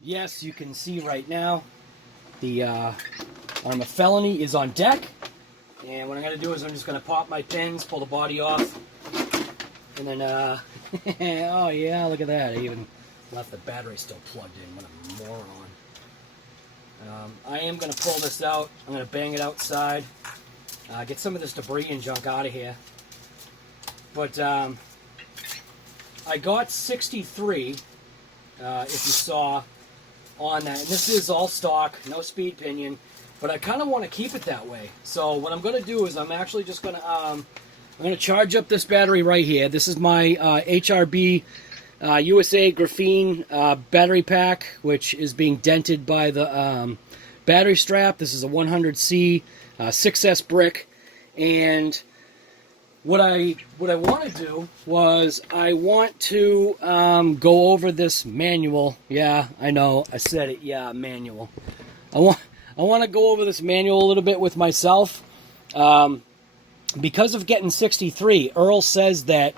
Yes, you can see right now the Arrma Felony is on deck. And what I'm going to do is I'm just going to pop my pins, pull the body off, and then, oh yeah, look at that. I even left the battery still plugged in. What a moron. I am going to pull this out. I'm going to bang it outside, get some of this debris and junk out of here. But I got 63, if you saw on that. And this is all stock, no speed pinion. But I kind of want to keep it that way. So what I'm going to do is I'm actually just going to I'm going to charge up this battery right here. This is my HRB USA graphene battery pack, which is being dented by the battery strap. This is a 100C 6S brick, and what I want to do was I want to go over this manual. Yeah, I know, I said it. Yeah, manual. I want to go over this manual a little bit with myself. Because of getting 63, Earl says that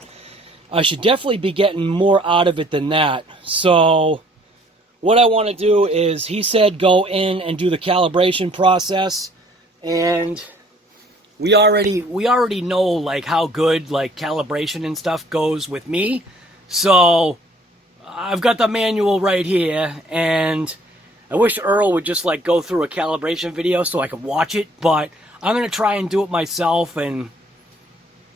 I should definitely be getting more out of it than that. So what I want to do is, he said go in and do the calibration process, and we already know like how good like calibration and stuff goes with me. So I've got the manual right here, and I wish Earl would just like go through a calibration video so I could watch it, but I'm going to try and do it myself, and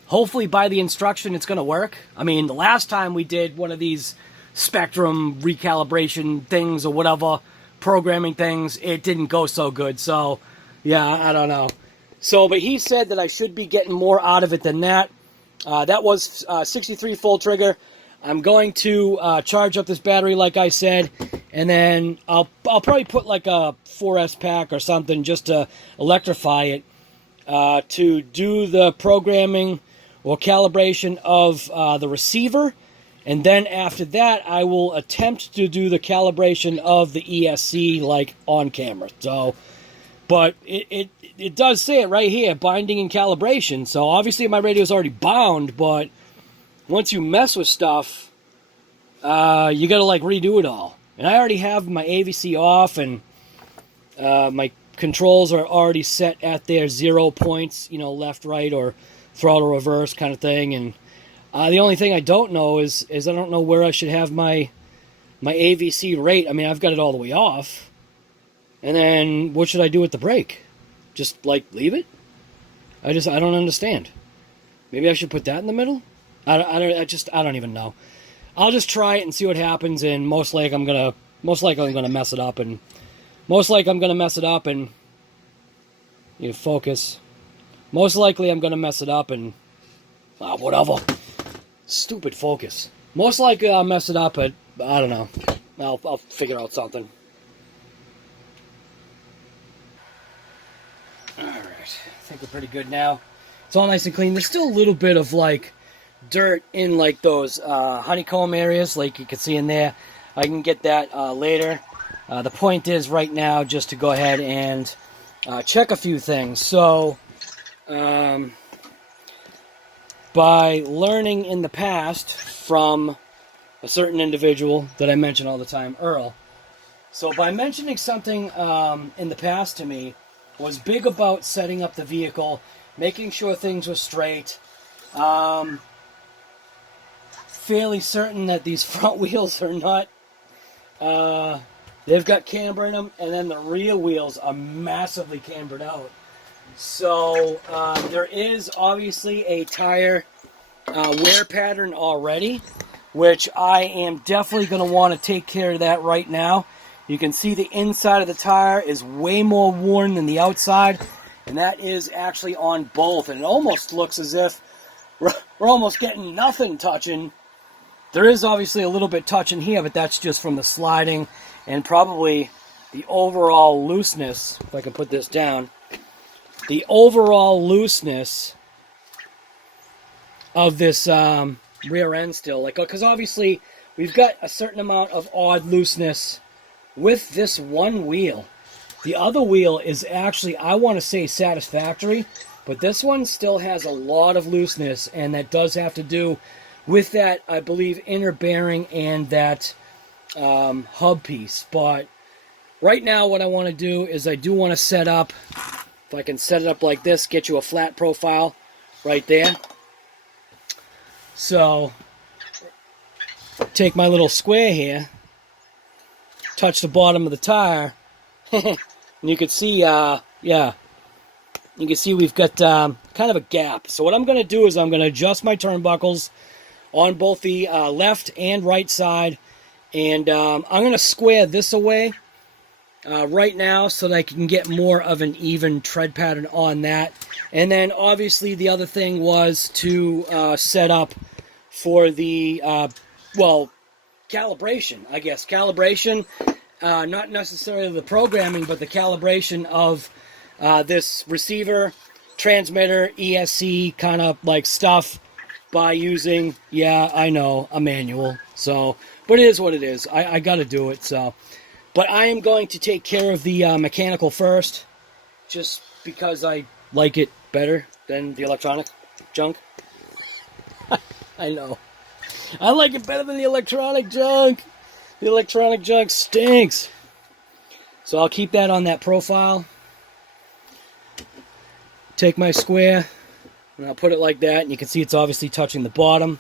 hopefully by the instruction it's going to work. I mean, the last time we did one of these spectrum recalibration things or whatever, programming things, it didn't go so good. So, yeah, I don't know. So, but he said that I should be getting more out of it than that. That was 63 full trigger. I'm going to charge up this battery like I said, and then I'll probably put like a 4S pack or something just to electrify it to do the programming or calibration of the receiver, and then after that I will attempt to do the calibration of the ESC like on camera. So, but it does say it right here, binding and calibration. So obviously my radio is already bound, but once you mess with stuff, you gotta like redo it all. And I already have my AVC off, and my controls are already set at their 0 points, you know, left, right, or throttle reverse kind of thing. And the only thing I don't know is I don't know where I should have my AVC rate. I mean, I've got it all the way off. And then what should I do with the brake? Just like leave it? I don't understand. Maybe I should put that in the middle? I don't even know. I'll just try it and see what happens, and most likely I'm gonna mess it up, and you focus. Most likely I'm gonna mess it up, and whatever. Stupid focus. Most likely I'll mess it up, but I don't know. I'll figure out something. All right, I think we're pretty good now. It's all nice and clean. There's still a little bit of like dirt in like those honeycomb areas, like you can see in there. I can get that later. The point is right now just to go ahead and check a few things. So by learning in the past from a certain individual that I mention all the time, Earl. So by mentioning something in the past to me, was big about setting up the vehicle, making sure things were straight. Fairly certain that these front wheels are not, they've got camber in them, and then the rear wheels are massively cambered out. So there is obviously a tire wear pattern already, which I am definitely going to want to take care of that right now. You can see the inside of the tire is way more worn than the outside, and that is actually on both, and it almost looks as if we're almost getting nothing touching. There is obviously a little bit touching here, but that's just from the sliding and probably the overall looseness. If I can put this down, the overall looseness of this rear end still, like, because obviously we've got a certain amount of odd looseness with this one wheel. The other wheel is actually, I want to say, satisfactory, but this one still has a lot of looseness, and that does have to do with that, I believe, inner bearing and that hub piece. But right now what I want to do is I do want to set up, if I can set it up like this, get you a flat profile right there. So take my little square here, touch the bottom of the tire, and you can see, yeah, you can see we've got kind of a gap. So what I'm going to do is I'm going to adjust my turnbuckles on both the left and right side, and I'm going to square this away right now so that I can get more of an even tread pattern on that. And then obviously the other thing was to set up for the, well, calibration, I guess. Calibration, not necessarily the programming, but the calibration of this receiver, transmitter, ESC kind of like stuff by using, yeah, I know, a manual. So, but it is what it is. I got to do it, so. But I am going to take care of the mechanical first, just because I like it better than the electronic junk. I know. I like it better than the electronic junk. The electronic junk stinks. So I'll keep that on that profile. Take my square, and I'll put it like that, and you can see it's obviously touching the bottom.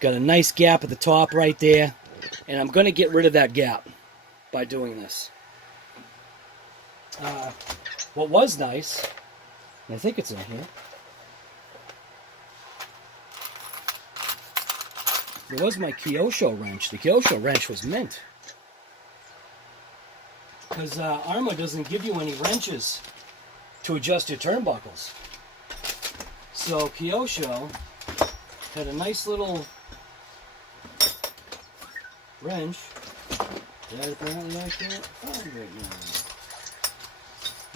Got a nice gap at the top right there, and I'm going to get rid of that gap by doing this. What was nice, and I think it's in here, there was my Kyosho wrench. The Kyosho wrench was mint, because ARRMA doesn't give you any wrenches to adjust your turnbuckles. So Kyosho had a nice little wrench that apparently I can't find right now.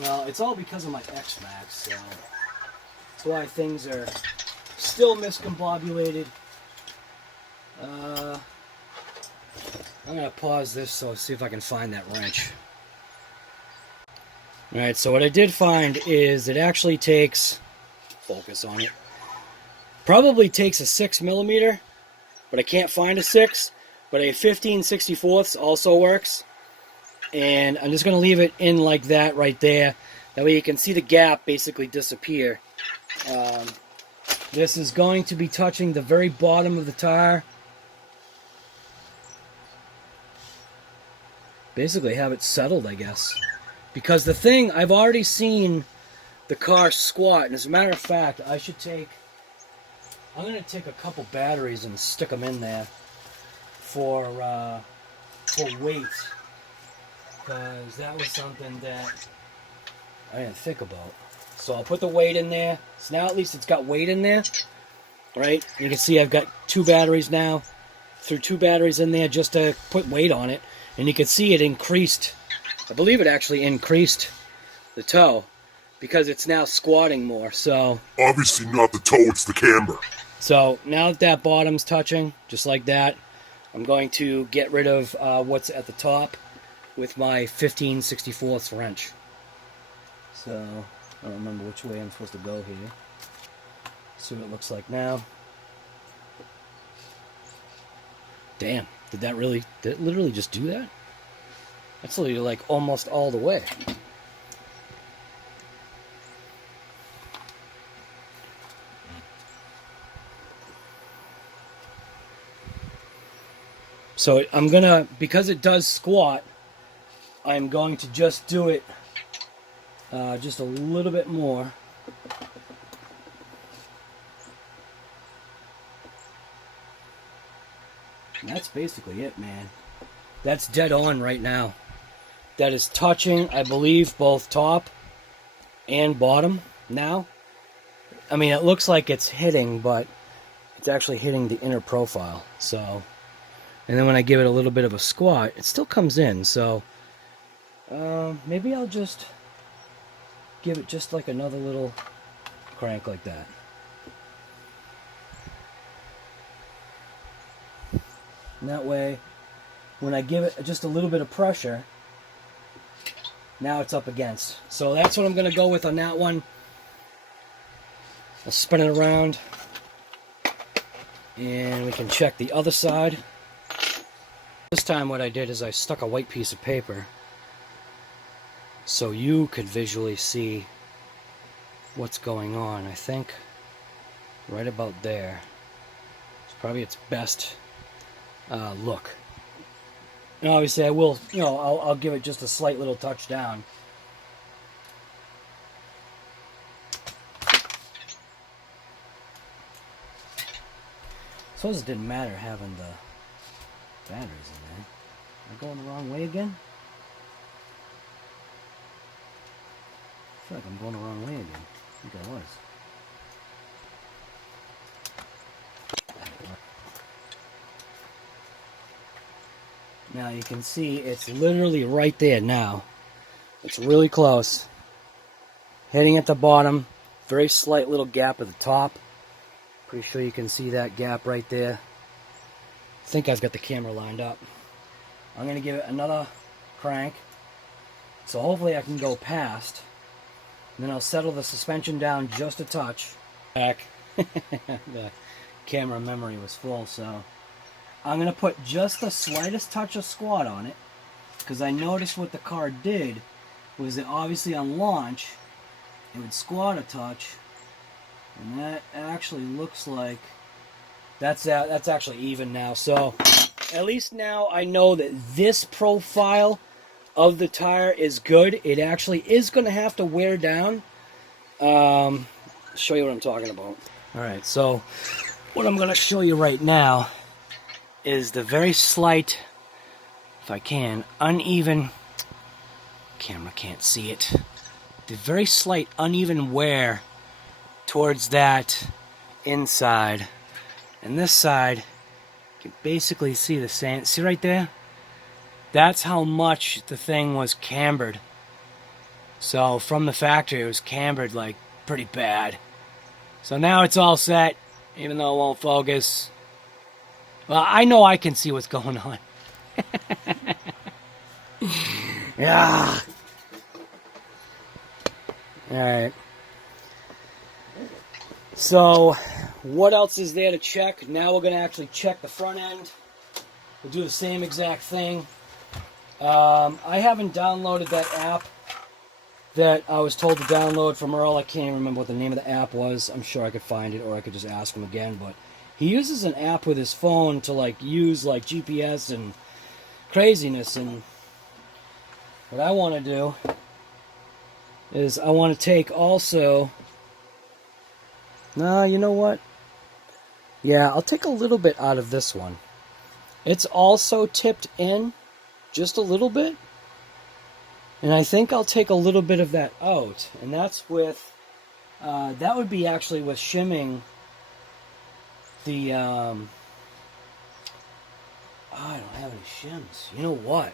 Well, it's all because of my X-Max, so that's why things are still miscombobulated. I'm going to pause this so see if I can find that wrench. Alright, so what I did find is it actually takes, focus on it, probably takes a 6mm, but I can't find a 6, but a 15/64 also works. And I'm just going to leave it in like that right there. That way you can see the gap basically disappear. This is going to be touching the very bottom of the tire. Basically have it settled, I guess. Because the thing, I've already seen the car squat, and as a matter of fact, I'm going to take a couple batteries and stick them in there for weight, because that was something that I didn't think about. So I'll put the weight in there. So now at least it's got weight in there, right? You can see I've got 2 batteries now. Threw 2 batteries in there just to put weight on it, and you can see it increased. I believe it actually increased the toe because it's now squatting more. So obviously not the toe, it's the camber. So now that bottom's touching, just like that, I'm going to get rid of what's at the top with my 15/64 wrench. So I don't remember which way I'm supposed to go here. See what it looks like now. Damn, did it literally just do that? That's literally like almost all the way. So I'm gonna, because it does squat, I'm going to just do it just a little bit more. And that's basically it, man. That's dead on right now. That is touching, I believe, both top and bottom now. I mean, it looks like it's hitting, but it's actually hitting the inner profile. So, and then when I give it a little bit of a squat, it still comes in. So, maybe I'll just give it just like another little crank like that. And that way, when I give it just a little bit of pressure, now it's up against. So that's what I'm going to go with on that one. I'll spin it around, and we can check the other side. This time what I did is I stuck a white piece of paper so you could visually see what's going on. I think right about there is probably its best look. And obviously I will, you know, I'll give it just a slight little touch down. Suppose it didn't matter having the batteries in there. Am I going the wrong way again? I feel like I'm going the wrong way again. I think I was. Now you can see it's literally right there now. It's really close. Hitting at the bottom. Very slight little gap at the top. Pretty sure you can see that gap right there. I think I've got the camera lined up. I'm going to give it another crank. So hopefully I can go past. And then I'll settle the suspension down just a touch. Back. The camera memory was full, so I'm going to put just the slightest touch of squat on it. Because I noticed what the car did was that obviously on launch, it would squat a touch. And that actually looks like that's actually even now. So at least now I know that this profile of the tire is good. It actually is going to have to wear down. Show you what I'm talking about. Alright, so what I'm going to show you right now is the very slight, if I can, uneven, camera can't see it, the very slight uneven wear towards that inside. And this side, you can basically see the same. See right there? That's how much the thing was cambered. So from the factory, it was cambered like pretty bad. So now it's all set, even though it won't focus. Well, I know I can see what's going on. Yeah. Alright. So, what else is there to check? Now we're going to actually check the front end. We'll do the same exact thing. I haven't downloaded that app that I was told to download from Earl. I can't even remember what the name of the app was. I'm sure I could find it, or I could just ask him again. But he uses an app with his phone to like use like GPS and craziness. And what I want to do is I want to take also... No, you know what? Yeah, I'll take a little bit out of this one. It's also tipped in just a little bit. And I think I'll take a little bit of that out. And that's with... that would be actually with shimming the... I don't have any shims. You know what?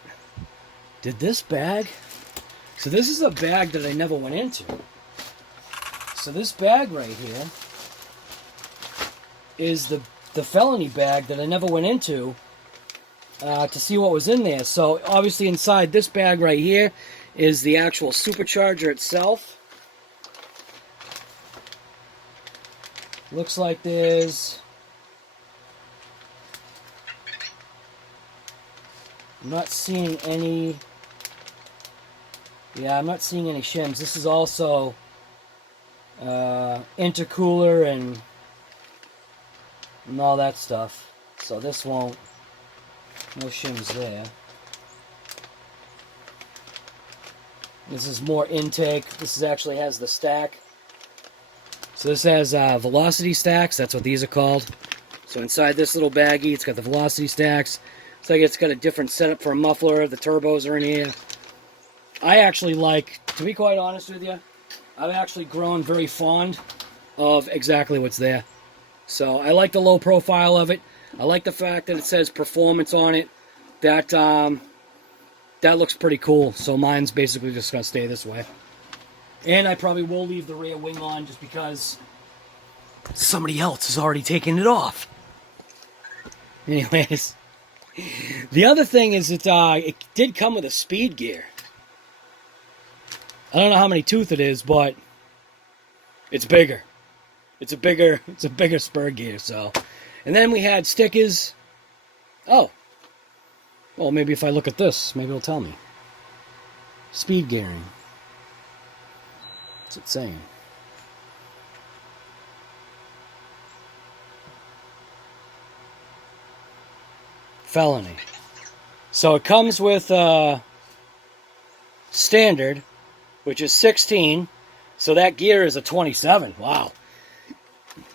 Did this bag... So this is a bag that I never went into. So this bag right here is the felony bag that I never went into to see what was in there. So obviously inside this bag right here is the actual supercharger itself. Looks like there's... I'm not seeing any... Yeah, I'm not seeing any shims. This is also intercooler and all that stuff. So this won't... No shims there. This is more intake. This is actually has the stack. So this has velocity stacks. That's what these are called. So inside this little baggie, it's got the velocity stacks. It's like it's got a different setup for a muffler. The turbos are in here. I actually like, to be quite honest with you, I've actually grown very fond of exactly what's there. So I like the low profile of it. I like the fact that it says performance on it. That looks pretty cool. So mine's basically just going to stay this way. And I probably will leave the rear wing on just because somebody else has already taken it off. Anyways, the other thing is that it did come with a speed gear. I don't know how many tooth it is, but it's bigger. It's a bigger spur gear. So, and then we had stickers. Oh, Well, maybe if I look at this, maybe it'll tell me. Speed gearing. What's it saying? Felony. So it comes with standard, which is 16. So that gear is a 27. Wow.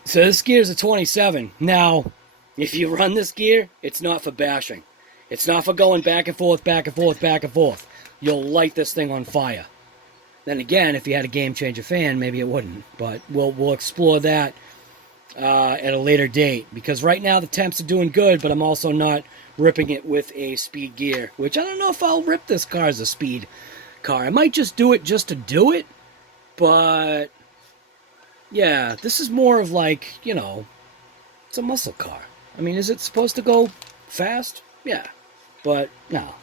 So this gear is a 27. Now, if you run this gear, it's not for bashing. It's not for going back and forth, back and forth, back and forth. You'll light this thing on fire. Then again, if you had a game changer fan, maybe it wouldn't. But we'll explore that at a later date. Because right now the temps are doing good, but I'm also not ripping it with a speed gear. Which I don't know if I'll rip this car as a speed car. I might just do it just to do it. But yeah, this is more of like, you know, it's a muscle car. I mean, is it supposed to go fast? Yeah, but no.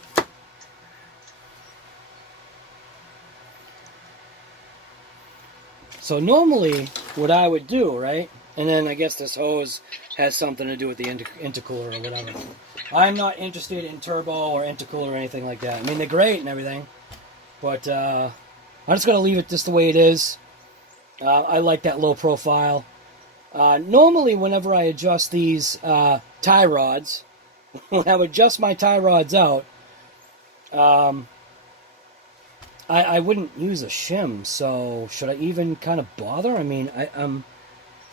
So normally, what I would do, right, and then I guess this hose has something to do with the intercooler or whatever. I'm not interested in turbo or intercooler or anything like that. I mean, they're great and everything, but I'm just going to leave it just the way it is. I like that low profile. Normally, whenever I adjust these tie rods, when I would adjust my tie rods out, I wouldn't use a shim, so should I even kind of bother? I mean,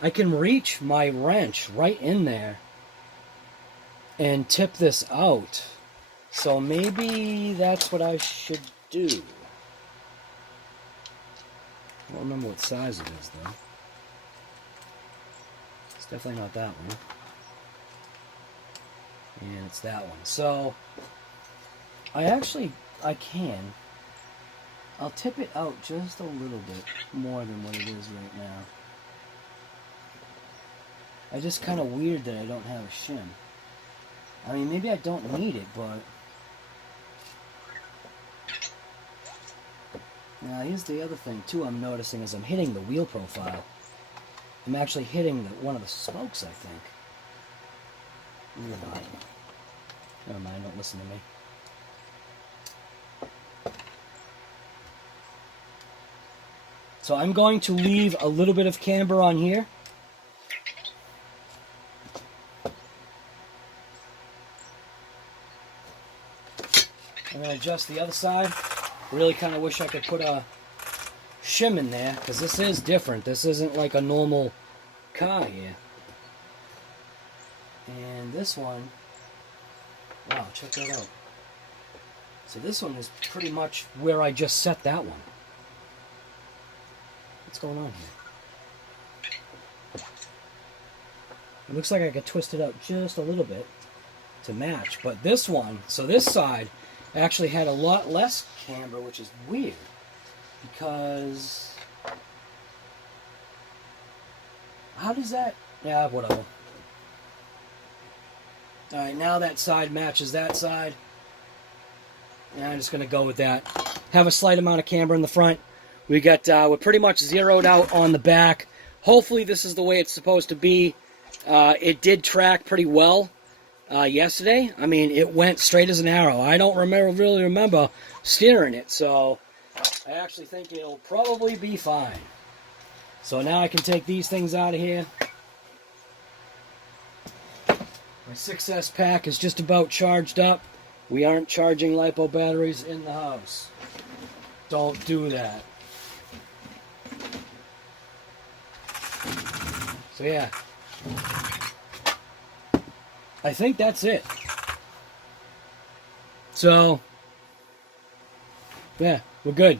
I can reach my wrench right in there and tip this out. So maybe that's what I should do. I don't remember what size it is, though. It's definitely not that one. And it's that one. So, I can. I'll tip it out just a little bit more than what it is right now. I just kind of weird that I don't have a shim. I mean, maybe I don't need it, but... Now, here's the other thing, too, I'm noticing as I'm hitting the wheel profile. I'm actually hitting one of the spokes, I think. Never mind, don't listen to me. So I'm going to leave a little bit of camber on here. I'm going to adjust the other side. Really kind of wish I could put a shim in there, because this is different. This isn't like a normal car here. And this one, wow, check that out. So this one is pretty much where I just set that one. What's going on here? It looks like I could twist it out just a little bit to match. But this one, so this side, actually had a lot less camber, which is weird. Because... how does that... yeah, whatever. Alright, now that side matches that side. And I'm just going to go with that. Have a slight amount of camber in the front. We got, we're pretty much zeroed out on the back. Hopefully this is the way it's supposed to be. It did track pretty well yesterday. I mean, it went straight as an arrow. I don't really remember steering it, so I actually think it'll probably be fine. So now I can take these things out of here. My 6S pack is just about charged up. We aren't charging LiPo batteries in the house. Don't do that. So yeah, I think that's it. So, yeah, we're good.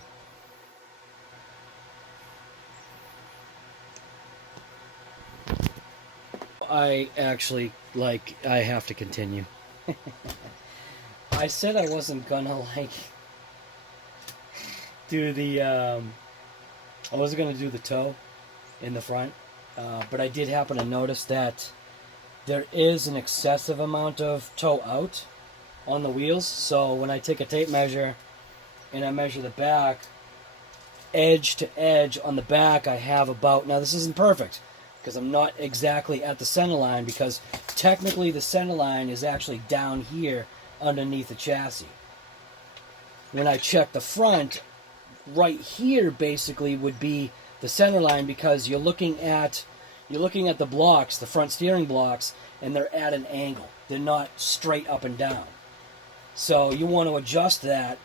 I actually, I have to continue. I said I wasn't gonna, do the, I wasn't gonna do the toe in the front. But I did happen to notice that there is an excessive amount of toe out on the wheels. So when I take a tape measure and I measure the back, edge to edge on the back, I have about, now this isn't perfect because I'm not exactly at the center line, because technically the center line is actually down here underneath the chassis. When I check the front, right here basically would be the center line, because you're looking at the blocks, the front steering blocks, and they're at an angle. They're not straight up and down. So you want to adjust that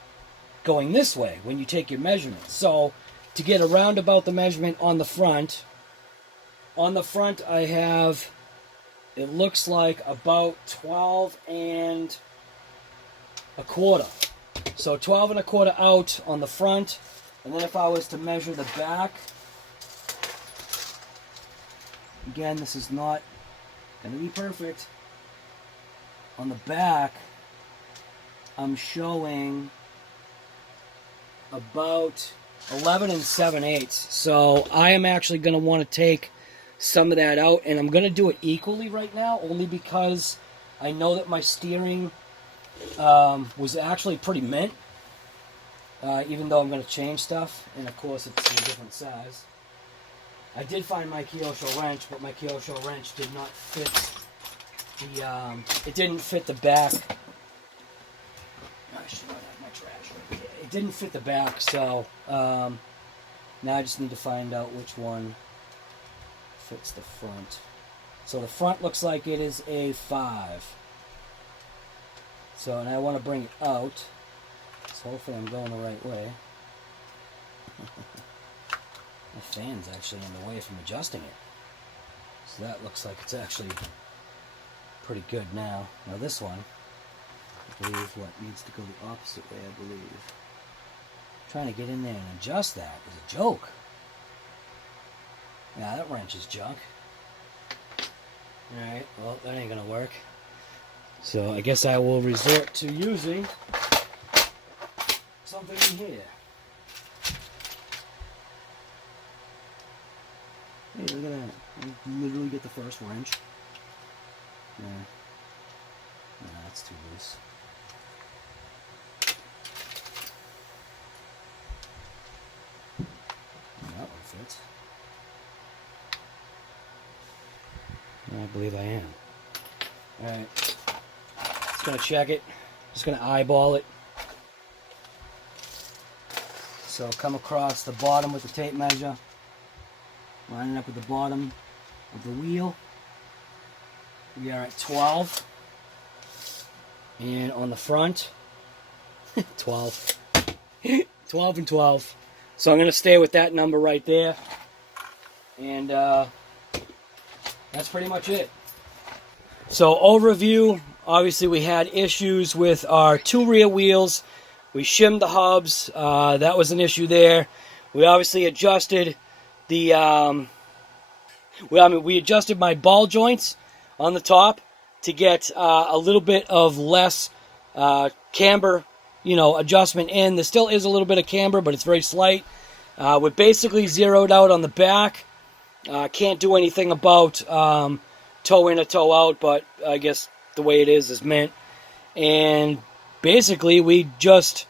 going this way when you take your measurements. So to get around about the measurement on the front I have, it looks like about 12 and a quarter. So 12 and a quarter out on the front, and then if I was to measure the back, again, this is not going to be perfect. On the back, I'm showing about 11 and 7/8. So I am actually going to want to take some of that out, and I'm going to do it equally right now, only because I know that my steering was actually pretty mint, even though I'm going to change stuff, and of course it's a different size. I did find my Kyosho wrench, but my Kyosho wrench did not fit it didn't fit the back. I should not have my trash right here. It didn't fit the back, so now I just need to find out which one fits the front. So the front looks like it is a 5. So, and I want to bring it out, so hopefully I'm going the right way. My fan's actually in the way from adjusting it. So that looks like it's actually pretty good now. Now this one, I believe needs to go the opposite way, I believe. Trying to get in there and adjust that is a joke. Yeah, that wrench is junk. Alright, well, that ain't gonna work. So I guess I will resort to using something in here. Hey, look at that. You literally get the first wrench. Yeah. No, that's too loose. That one fits. I believe I am. Alright. Just gonna check it. Just gonna eyeball it. So come across the bottom with the tape measure. Lining up with the bottom of the wheel. We are at 12. And on the front, 12. 12 and 12. So I'm going to stay with that number right there. And that's pretty much it. So overview, obviously we had issues with our 2 rear wheels. We shimmed the hubs. That was an issue there. We obviously adjusted the... we adjusted my ball joints on the top to get a little bit of less camber, adjustment in. There still is a little bit of camber, but it's very slight. We're basically zeroed out on the back. Can't do anything about toe in or toe out, but I guess the way it is mint. And basically we just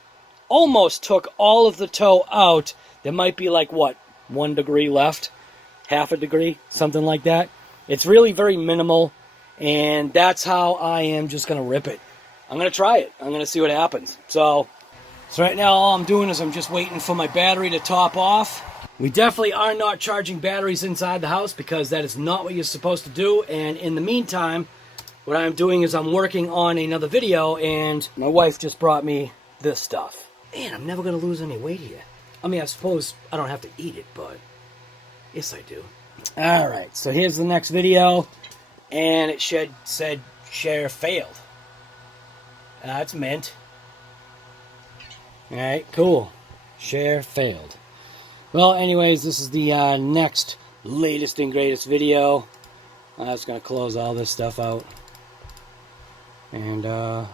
almost took all of the toe out. There might be like, 1 degree left? Half a degree? Something like that. It's really very minimal, and that's how I am just going to rip it. I'm going to try it. I'm going to see what happens. So right now all I'm doing is I'm just waiting for my battery to top off. We definitely are not charging batteries inside the house because that is not what you're supposed to do. And in the meantime, what I'm doing is I'm working on another video, and my wife just brought me this stuff. Man, I'm never going to lose any weight here. I mean, I suppose I don't have to eat it, but yes, I do. Alright, so here's the next video, and it said share failed. That's mint. Alright, cool. Share failed. Well, anyways, this is the next latest and greatest video. I'm just going to close all this stuff out. And I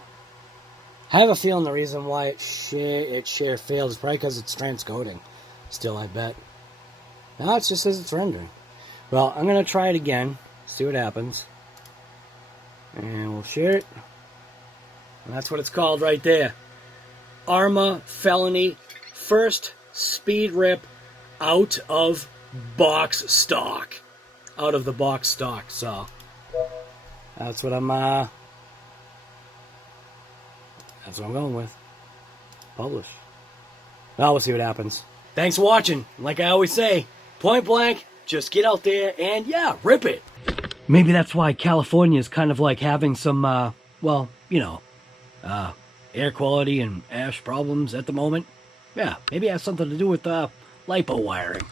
have a feeling the reason why it share failed is probably because it's transcoding. Still, I bet. Now it just says it's rendering. Well, I'm going to try it again. See what happens. And we'll share it. And that's what it's called right there. Arrma Felony first speed rip out of box stock. Out of the box stock. So that's what I'm That's what I'm going with. Publish. Now we'll see what happens. Thanks for watching. Like I always say, point blank, just get out there and yeah, rip it. Maybe that's why California is kind of like having some, well, you know, air quality and ash problems at the moment. Yeah, maybe it has something to do with lipo wiring.